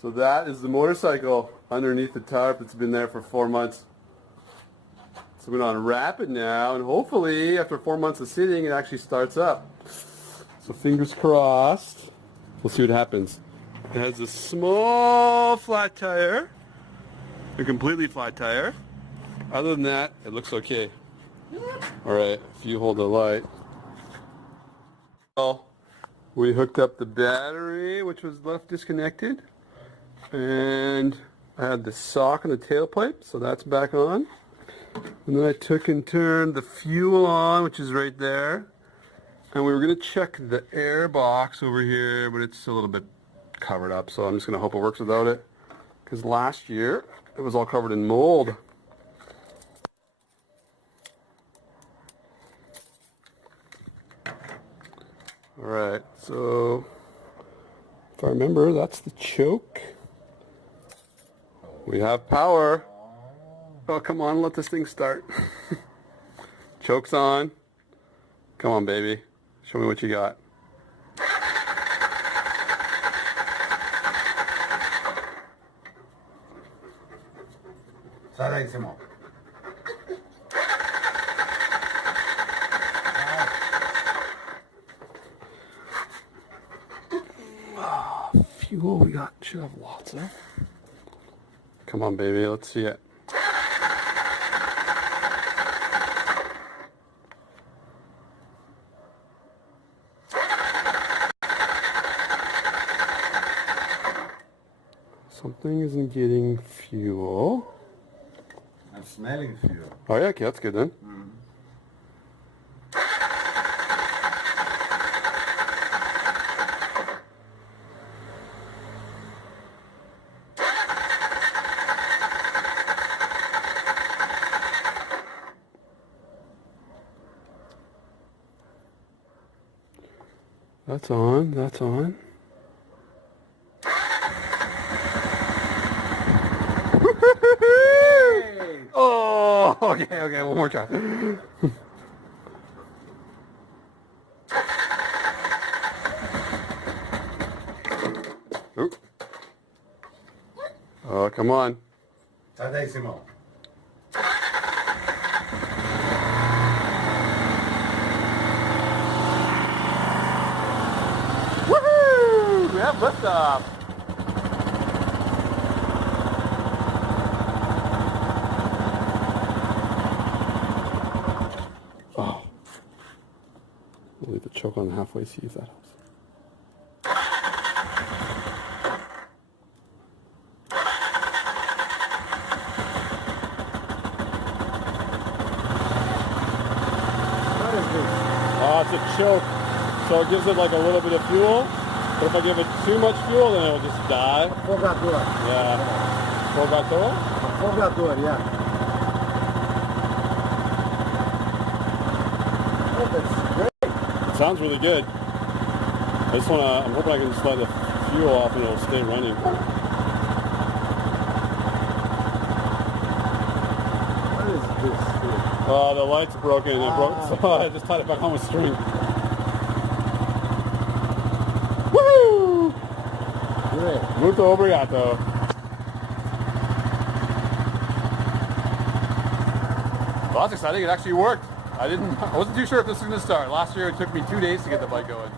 So that is the motorcycle underneath the tarp that's been there for 4 months. So we're going to unwrap it now, and hopefully after 4 months of sitting it actually starts up. So fingers crossed. We'll see what happens. It has a small flat tire, a completely flat tire. Other than that, it looks okay. Alright, if you hold the light. Well, we hooked up the battery, which was left disconnected. And I had the sock on the tailpipe, so that's back on. And then I took and turned the fuel on, which is right there. And we were going to check the air box over here, but it's a little bit covered up, so I'm just going to hope it works without it. Because last year, it was all covered in mold. Alright, so if I remember, that's the choke. We have power. Oh, come on, let this thing start. Choke's on. Come on, baby. Show me what you got. 𝗔𝗯𝗫𝗁𝗂𝗁𝗂𝗏. Fuel we got, should have lots of. Come on, baby, let's see it. Something isn't getting fuel. I'm smelling fuel. Oh yeah, okay, that's good then. That's on, that's on. Oh, okay, one more try. Oop. Oh, come on. 𝗔𝗯𝗫𝗁𝗂𝗏. Woohoo! We have liftoff. Oh. We'll leave the choke on halfway, see if that helps. What is this? Oh, it's a choke. So it gives it like a little bit of fuel. But if I give it too much fuel, then it'll just die. 𝗔𝗯𝗫𝗁𝗂𝗏. Yeah. 𝗔𝗯𝗫𝗁𝗂𝗏? 𝗔𝗯𝗫𝗁𝗂𝗏, yeah. Oh, that's great. It sounds really good. I'm hoping I can just let the fuel off and it'll stay running. What is this? Oh, the light's broken. It broke, so I just tied it back on with string. Woo! Great. 𝗔𝗯𝗫𝗁𝗂𝗏. Well, that's exciting. It actually worked. I wasn't too sure if this was going to start. Last year it took me 2 days to get the bike going.